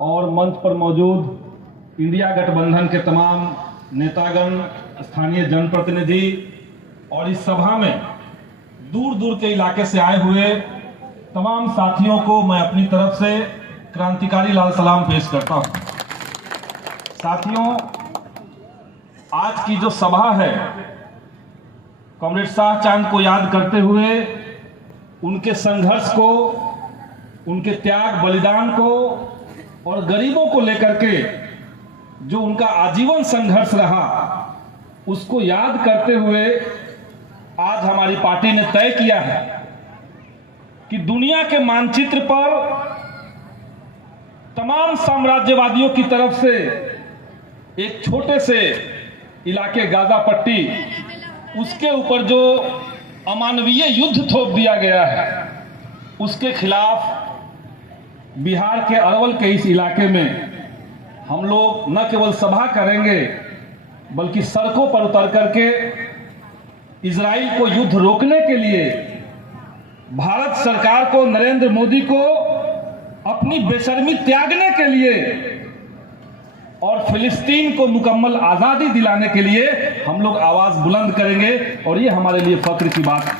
और मंच पर मौजूद इंडिया गठबंधन के तमाम नेतागण, स्थानीय जनप्रतिनिधि और इस सभा में दूर दूर के इलाके से आए हुए तमाम साथियों को मैं अपनी तरफ से क्रांतिकारी लाल सलाम पेश करता हूं। साथियों, आज की जो सभा है, कॉमरेड शाह चांद को याद करते हुए उनके संघर्ष को, उनके त्याग बलिदान को और गरीबों को लेकर के जो उनका आजीवन संघर्ष रहा, उसको याद करते हुए आज हमारी पार्टी ने तय किया है कि दुनिया के मानचित्र पर तमाम साम्राज्यवादियों की तरफ से एक छोटे से इलाके गाजा पट्टी, उसके ऊपर जो अमानवीय युद्ध थोप दिया गया है, उसके खिलाफ बिहार के अरवल के इस इलाके में हम लोग न केवल सभा करेंगे बल्कि सड़कों पर उतर करके इजराइल को युद्ध रोकने के लिए, भारत सरकार को, नरेंद्र मोदी को अपनी बेशर्मी त्यागने के लिए और फिलिस्तीन को मुकम्मल आजादी दिलाने के लिए हम लोग आवाज बुलंद करेंगे। और ये हमारे लिए फख्र की बात है।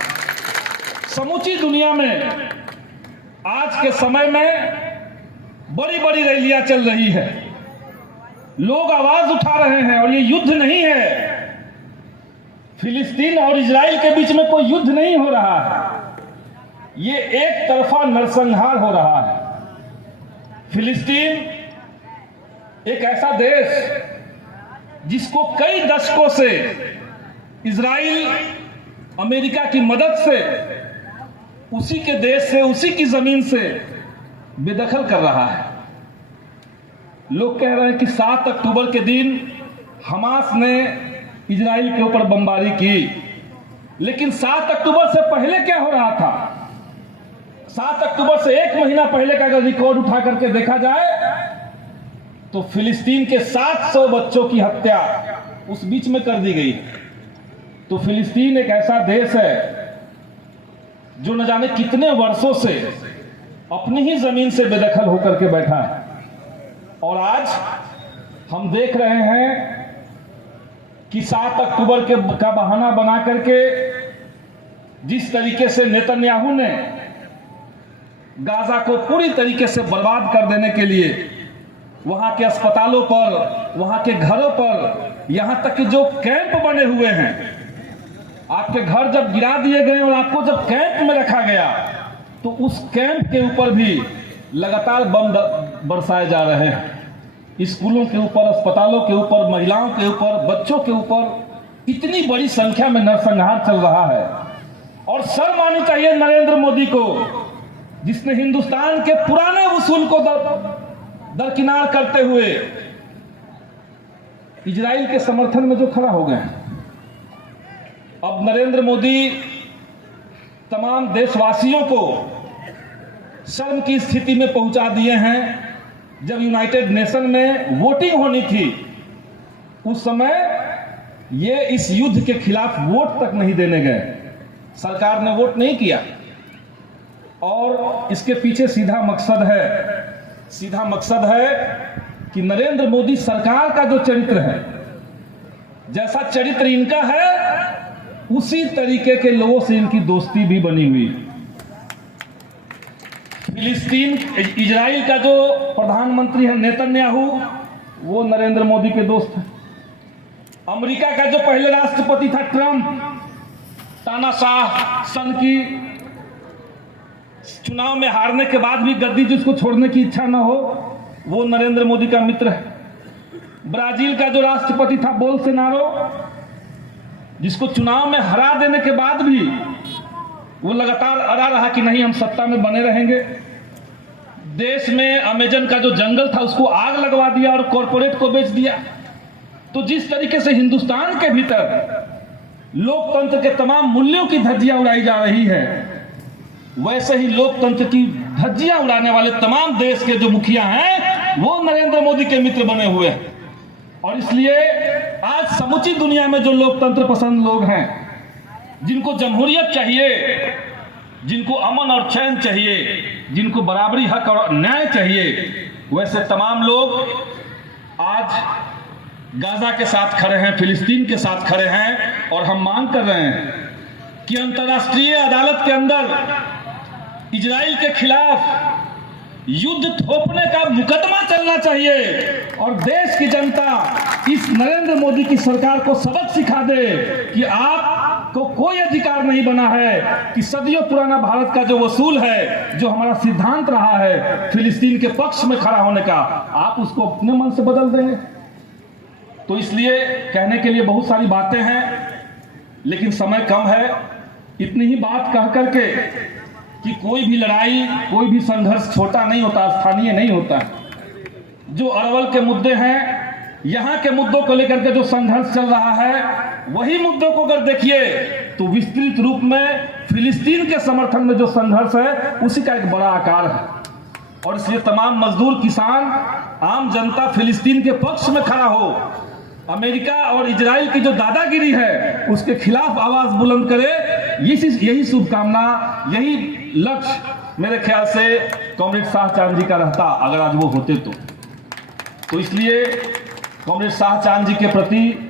समूची दुनिया में आज के समय में बड़ी बड़ी रैलियां चल रही है, लोग आवाज उठा रहे हैं, और ये युद्ध नहीं है, फिलिस्तीन और इजराइल के बीच में कोई युद्ध नहीं हो रहा है, ये एक तरफा नरसंहार हो रहा है। फिलिस्तीन एक ऐसा देश जिसको कई दशकों से इजराइल अमेरिका की मदद से उसी के देश से, उसी की जमीन से बेदखल कर रहा है। लोग कह रहे हैं कि 7 अक्टूबर के दिन हमास ने इजराइल के ऊपर बमबारी की, लेकिन 7 अक्टूबर से पहले क्या हो रहा था? 7 अक्टूबर से 1 महीना पहले का अगर रिकॉर्ड उठा करके देखा जाए तो फिलिस्तीन के 700 बच्चों की हत्या उस बीच में कर दी गई। तो फिलिस्तीन एक ऐसा देश है जो न जाने कितने वर्षों से अपनी ही जमीन से बेदखल होकर के बैठा है, और आज हम देख रहे हैं कि 7 अक्टूबर का बहाना बना करके जिस तरीके से नेतन्याहू ने गाजा को पूरी तरीके से बर्बाद कर देने के लिए वहां के अस्पतालों पर, वहां के घरों पर, यहां तक कि जो कैंप बने हुए हैं, आपके घर जब गिरा दिए गए और आपको जब कैंप में रखा गया तो उस कैंप के ऊपर भी लगातार बम बरसाए जा रहे हैं। स्कूलों के ऊपर, अस्पतालों के ऊपर, महिलाओं के ऊपर, बच्चों के ऊपर इतनी बड़ी संख्या में नरसंहार चल रहा है। और शर्म आनी चाहिए नरेंद्र मोदी को, जिसने हिंदुस्तान के पुराने उसूल को दरकिनार करते हुए इजराइल के समर्थन में जो खड़ा हो गए। अब नरेंद्र मोदी तमाम देशवासियों को शर्म की स्थिति में पहुंचा दिए हैं। जब यूनाइटेड नेशन में वोटिंग होनी थी, उस समय ये इस युद्ध के खिलाफ वोट तक नहीं देने गए, सरकार ने वोट नहीं किया। और इसके पीछे सीधा मकसद है कि नरेंद्र मोदी सरकार का जो चरित्र है, जैसा चरित्र इनका है, उसी तरीके के लोगों से इनकी दोस्ती भी बनी हुई। फिलिस्तीन, इजराइल का जो प्रधानमंत्री है नेतन्याहू, वो नरेंद्र मोदी के दोस्त है। अमेरिका का जो पहले राष्ट्रपति था ट्रंप, तानाशाह सन की चुनाव में हारने के बाद भी गद्दी जिसको छोड़ने की इच्छा न हो, वो नरेंद्र मोदी का मित्र है। ब्राजील का जो राष्ट्रपति था बोल्सोनारो, जिसको चुनाव में हरा देने के बाद भी वो लगातार अड़ा रहा कि नहीं, हम सत्ता में बने रहेंगे। देश में अमेजन का जो जंगल था उसको आग लगवा दिया और कॉरपोरेट को बेच दिया। तो जिस तरीके से हिंदुस्तान के भीतर लोकतंत्र के तमाम मूल्यों की धज्जियां उड़ाई जा रही है, वैसे ही लोकतंत्र की धज्जियां उड़ाने वाले तमाम देश के जो मुखिया हैं, वो नरेंद्र मोदी के मित्र बने हुए हैं। और इसलिए आज समूची दुनिया में जो लोकतंत्र पसंद लोग हैं, जिनको जमहूरियत चाहिए, जिनको अमन और चैन चाहिए, जिनको बराबरी, हक और न्याय चाहिए, वैसे तमाम लोग आज गाजा के साथ खड़े हैं, फिलिस्तीन के साथ खड़े हैं, और हम मांग कर रहे हैं कि अंतर्राष्ट्रीय अदालत के अंदर इजराइल के खिलाफ युद्ध थोपने का मुकदमा चलना चाहिए और देश की जनता इस नरेंद्र मोदी की सरकार को सबक सिखा दे कि आपको कोई अधिकार नहीं बना है कि सदियों पुराना भारत का जो वसूल है, जो हमारा सिद्धांत रहा है फिलिस्तीन के पक्ष में खड़ा होने का, आप उसको अपने मन से बदल देंगे। तो इसलिए कहने के लिए बहुत सारी बातें हैं, लेकिन समय कम है। इतनी ही बात कह करके कि कोई भी लड़ाई, कोई भी संघर्ष छोटा नहीं होता, स्थानीय नहीं होता। जो अरवल के मुद्दे हैं, यहाँ के मुद्दों को लेकर के जो संघर्ष चल रहा है, वही मुद्दों को अगर देखिए तो विस्तृत रूप में फिलिस्तीन के समर्थन में जो संघर्ष है उसी का एक बड़ा आकार है। और इसलिए तमाम मजदूर, किसान, आम जनता फिलिस्तीन के पक्ष में खड़ा हो, अमेरिका और इजराइल की जो दादागिरी है उसके खिलाफ आवाज बुलंद करे। यही शुभकामना, यही लक्ष्य मेरे ख्याल से कॉमरेड शाहचांद जी का रहता अगर आज वो होते तो इसलिए कॉमरेड शाहचांद जी के प्रति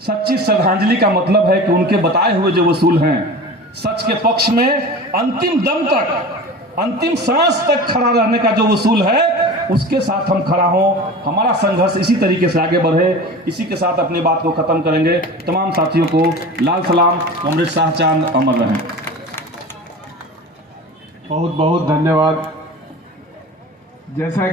सच्ची श्रद्धांजलि का मतलब है कि उनके बताए हुए जो वसूल हैं, सच के पक्ष में अंतिम दम तक, अंतिम सांस तक खड़ा रहने का जो वसूल है उसके साथ हम खड़ा हों। हमारा संघर्ष इसी तरीके से आगे बढ़े। इसी के साथ अपनी बात को खत्म करेंगे। तमाम साथियों को लाल सलाम। कॉमरेड शाहचांद अमर रहें। बहुत बहुत धन्यवाद। जैसा कि